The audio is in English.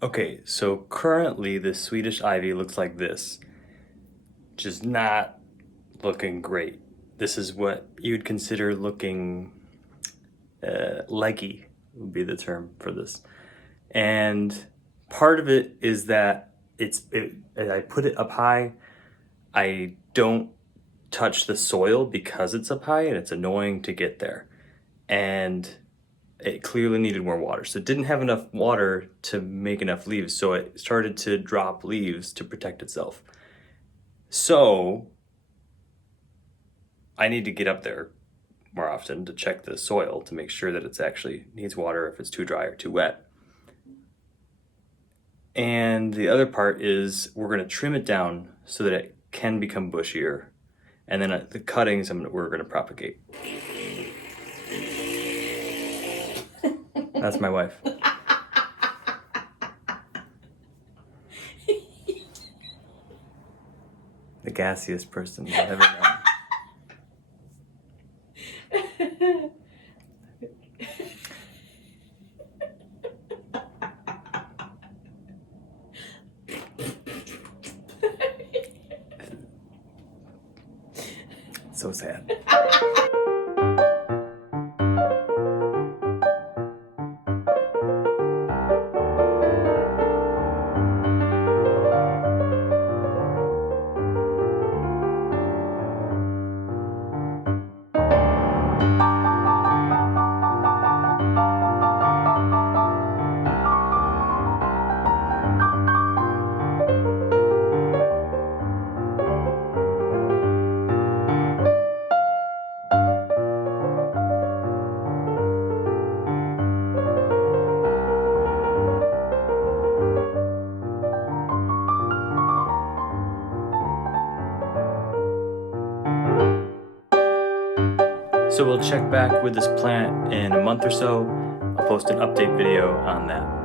Okay, so currently the Swedish ivy looks like this, which is not looking great. This is what you'd consider looking leggy, would be the term for this. And part of it is that I put it up high. I don't touch the soil because it's up high and it's annoying to get there. And it clearly needed more water. So it didn't have enough water to make enough leaves. So it started to drop leaves to protect itself. So I need to get up there more often to check the soil to make sure that it's actually needs water if it's too dry or too wet. And the other part is we're going to trim it down so that it can become bushier. And then the cuttings we're going to propagate. That's my wife. The gassiest person I've ever known. So sad. So we'll check back with this plant in a month or so. I'll post an update video on that.